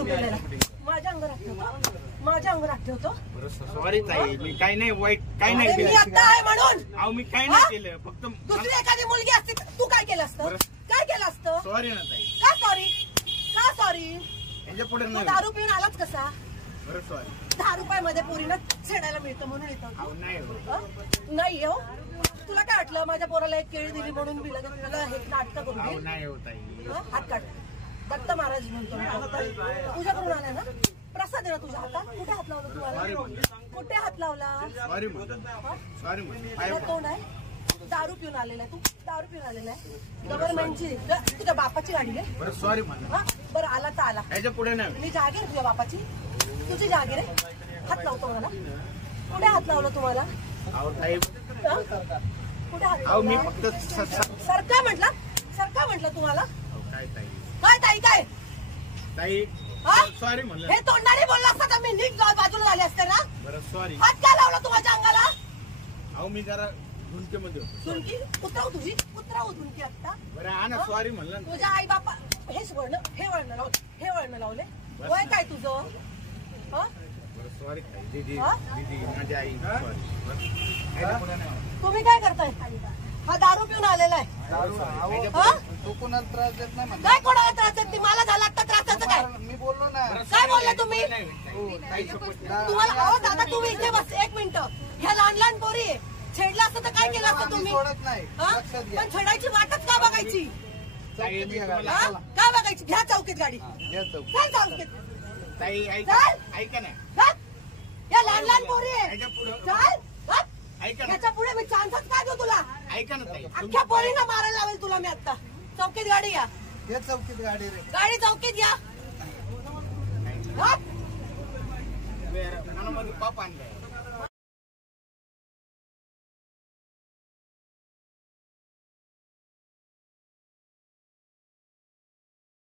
दारू पिलेला माझ्या अंगावर ठेवतो, माझ्या अंगावर ठेवतो. सॉरी ताई, मी काही नाही वाईट काही नाही मी आता आहे म्हणून. अहो मी काही नाही केलं, फक्त दुसरी एखादी मुलगी असती तू काय केलं असतं? काय केलं असतं? सॉरी ना ताई. का सॉरी? का सॉरी? याच्या पुढे तू दारू पिऊन आलाच कसा? बरं सॉरी. 10 रुपयामध्ये पोरीला छेडायला मिळतं म्हणून येतं. नाही हो. तुला काय वाटलं माझ्या पोराला एक केळी दिली म्हणून मी लगेच हे नाटक करून नाही होत ताई. हात काढ. दत्त महाराज म्हणतो तुझ्याकडून आलाय ना प्रसाद आहे ना तुझ्या हातात. कुठे हात लावला तुम्हाला? कुठे हात लावला? सॉरी म्हणतो. तोंड आहे. दारू पिऊन आलेला आहे तू. दारू पिऊन आलेला आहे. गव्हर्नमेंटची तुझ्या बापाची गाडी आहे. बरं सॉरी म्हणा. बरं आला तर आला. याच्या पुढे नाही. मी जागीर तुझ्या बापाची. तुझी जागीर आहे. हात लावतो मला. कुठे हात लावला तुम्हाला? कुठे हात लावला? मी फक्त सरका म्हटलं. सरका म्हटलं तुम्हाला. काय ताई? काय ताई काय ताई सॉरी म्हणलं. हे तोंडाने बोलला असता तर मी नीट बाजूला झाले असते ना. बरं सॉरी. हात काय लावला तू माझ्या अंगाला? अहो मी जरा झुंकेमध्ये होतो. झुंकी उतरव तुझी. उतरव झुंकी आता. बरं हा ना सॉरी म्हणलं. तुझ्या आई बापा हेच वळण हे वळण लावले. हे वळण लावले. वय काय तुझं? बरं सॉरी ताई. दीदी दीदी माझी आई सॉरी. तुम्ही काय करताय? हा दारू पिऊन आलेला आहे. तू कोणाला त्रास देत नाही म्हणा. काय कोणाला त्रास देत? मला झाला आता त्रासाचं काय? मी बोललो ना. काय बोलले तुम्ही? तुम्हाला अहो दादा तुम्ही इथे बस 1 मिनिट. ह्या लहान लहान पोरी छेडला असतं तर काय केलं असतं तुम्ही? सोडत नाही. पण छेडायची वाटच का बघायची? का बघायची? घ्या चौकीत गाडी. चल चौकीत. ताई ऐका ना. या लहान लहान पोरी आहे. चल ऐका ना. याच्या पुढे मी चान्सच काय देऊ तुला? ऐका ना ताई. अख्ख्या पोरींना मारायला लावेल तुला मी आता. चौकीत गाडी या. हे चौकीत गाडी रे. गाडी चौकीत या. पाप आणलंय.